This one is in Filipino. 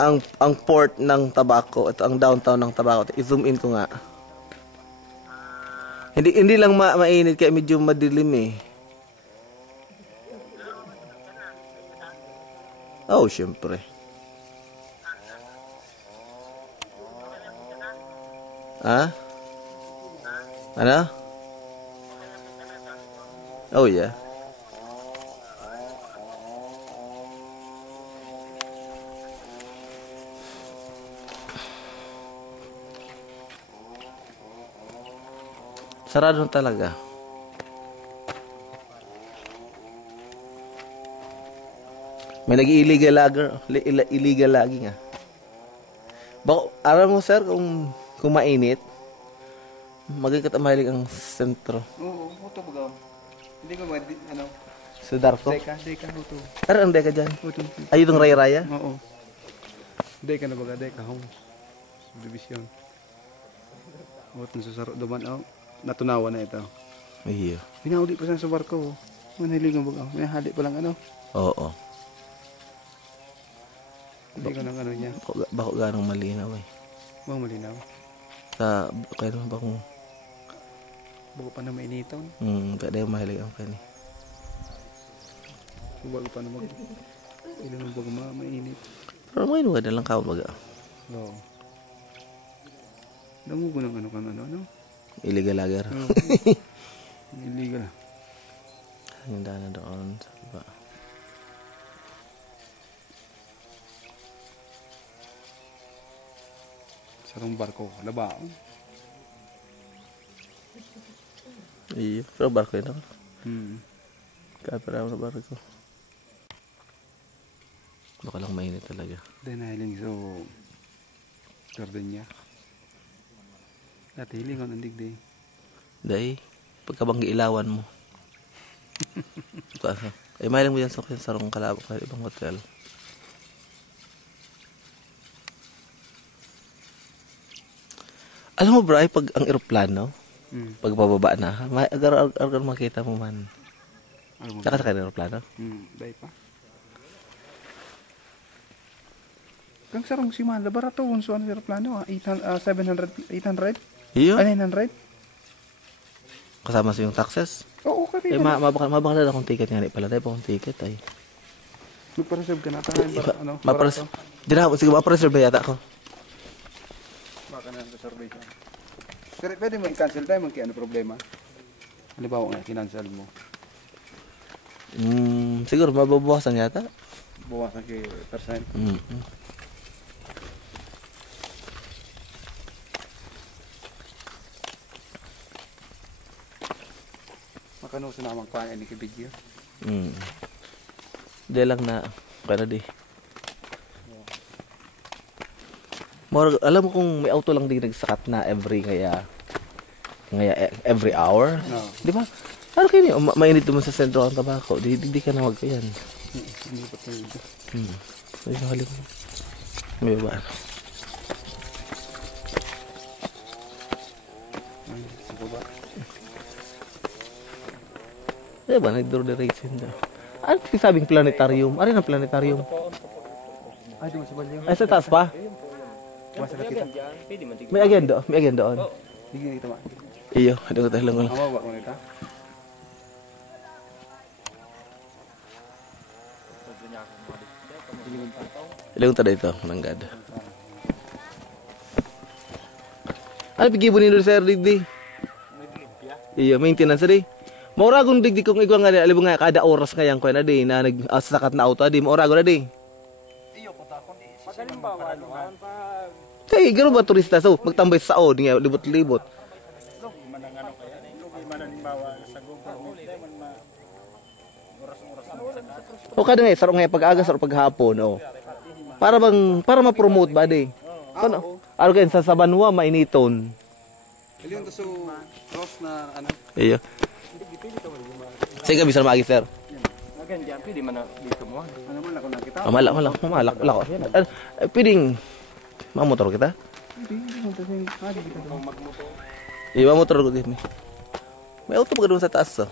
ang port ng Tabaco, ito ang downtown ng Tabaco. I-zoom in ko nga. Hindi lang mainit kaya medyo madilim eh. Oh, syempre. Ha? Ano? Oh yeah. Sarado talaga. May nag-illegal lagi nga. Alam mo sir, kung mainit, magiging katamahilig ang sentro. Oo, ito baga. Hindi ko ano. Sa Darko? Deka ito. Ano ang deka dyan? Ay, itong raya-raya? Oo. Deka na baga, deka home. Division. Huwag nang susaro duman ako. Natunawa na ito. Iyo. Pinauli pa sa barko. Manhiling ang baga. May hali pa lang ano. Oo. Hindi ko nang ano niya. Bako ganong malinaw eh. Bang malinaw. Kaya naman ba kung... Bago pa na mainiton. Kaya yung mahilig ang kani. Bago pa na ilan ang bago mainit. Pero ngayon wala lang kao baga. Oo. Damugo ng ano kan ano. Illegal lager. Illegal. Yung dana doon sa baba. Sarong barko, labao. Iya, pero barko yun ako. Kapira Kapira na barko. Baka lang mainit talaga. Then hiling so Gardenia. Dati hiling ang digdi. Dahil, pagkabanggi ilawan mo. Kasi, ay mahilang mo yan sa sarong kalabak sa ibang hotel. Alam mo bro, ay pag ang eroplano, pag bababa na, agar makita mo man. Nakasakay ng eroplano? Dahil pa. Kang sarong si man, labarato, unso ang eroplano, 800? Iyo. Ay, 900? Kasama sa yung taxes? Oo, okay. Eh, mabakal na akong ticket nga pala. Dahil pa akong ticket ay. Magpa-reserve ka na tayo para ano? Di na, sige, mapareserve ba yata ako? Baka na reserve ka. Pero pwede mo i-cancel tayo, ano problema? Halimbawa nga, kinancel mo. Siguro, mababawasan yata. Bawasan kay percent. Makano sa namang kaya ni kibigyo. Di lang na, kaya di. Alam mo kung may auto lang din nagsakat na every hour? No. Di ba? Ano kayo niyo? Mainit naman sa sentro ang Tabaco. Di ka na magkayan. Hindi pa tayo. Ay, nakalim mo. May ba? Ay, sa baba. Di ba? Nag-draw the rates yun daw. Ano sabing planetarium? Ano ang planetarium? Ay, di mo sa balyo. Ay, sa taas pa? Masala kita. May agenda doon. Hindi kita ma. Iyo, ada ko tayo lang. Awa ba ko nita? Ilang tada ito, mananggad. Ano pigibo ni Sir Digdi? Iyo, maintenance di. Maura kung digdi kung igwa nga, alam mo nga, kada oras kayang ko na di, na nagsasakat na auto di, maura ko na di. Iyo, kung takon di. Pagalimbawa naman pa. Hey, gano'n ba turista? So, magtambay sa sao, di nga, libot-libot. Manangano kaya ni mananimbawa sa government man oras-oras. O kada nga, sarong nga pag-aga, sarong paghapon, o. Para ma-promote ba di? Ano kayo, sa Banwa, mainiton. Iyon to so cross na ano? Iyo. Sige, bisa magi, sir. Agan diyan pwede man dito mo. Ano man ako nakita? Malak. Pwedeng mamotor kita? Hindi mo to sing hadi kita magmotor. Iya, mamotor ko din. May auto pa doon sa taas, oh.